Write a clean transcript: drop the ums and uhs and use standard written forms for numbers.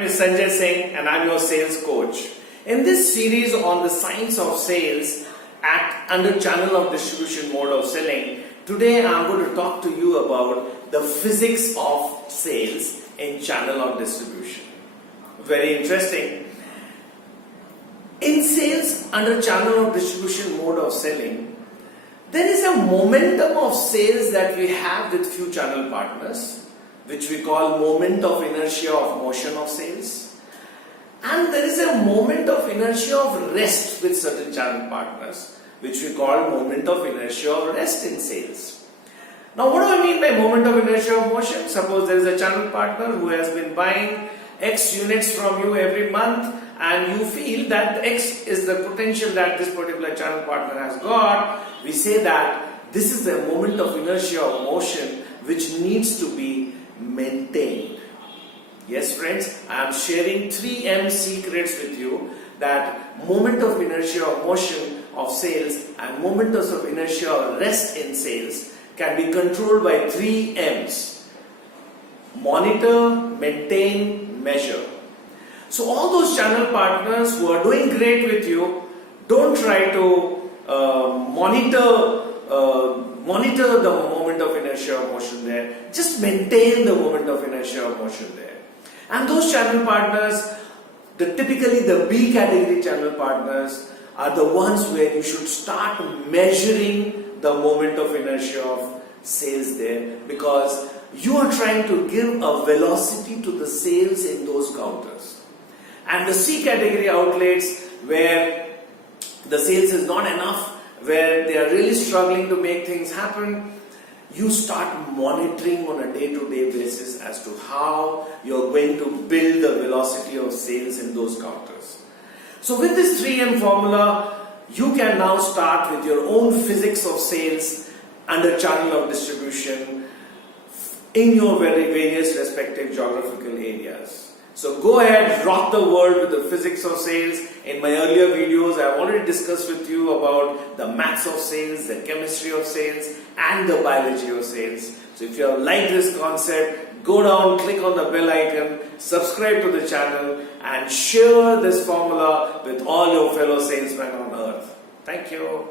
name is Sanjay Singh and I'm your sales coach. In this series on the science of sales under channel of distribution mode of selling, today I'm going to talk to you about the physics of sales in channel of distribution. Very interesting. In sales under channel of distribution mode of selling, there is a momentum of sales that we have with few channel partners, which we call moment of inertia of motion of sales. And there is a moment of inertia of rest with certain channel partners, which we call moment of inertia of rest in sales. Now, what do I mean by moment of inertia of motion? Suppose there is a channel partner who has been buying X units from you every month, and you feel that X is the potential that this particular channel partner has got. We say that this is the moment of inertia of motion which needs to be maintained. Yes, friends, I am sharing 3M secrets with you, that moment of inertia of motion of sales and moment of inertia of rest in sales can be controlled by 3 M's. Monitor, maintain, measure. So all those channel partners who are doing great with you, don't try to monitor the moment of inertia of motion there. Just maintain the moment of inertia of motion there. And those channel partners, typically the B category channel partners, are the ones where you should start measuring the moment of inertia of sales there, because you are trying to give a velocity to the sales in those counters. And the C category outlets, where the sales is not enough, where they are really struggling to make things happen, you start monitoring on a day-to-day basis as to how you're going to build the velocity of sales in those counters. So with this 3M formula, you can now start with your own physics of sales under channel of distribution in your various respective geographical areas. So go ahead, rock the world with the physics of sales. In my earlier videos, I have already discussed with you about the maths of sales, the chemistry of sales, and the biology of sales. So if you have liked this concept, go down, click on the bell icon, subscribe to the channel, and share this formula with all your fellow salesmen on earth. Thank you.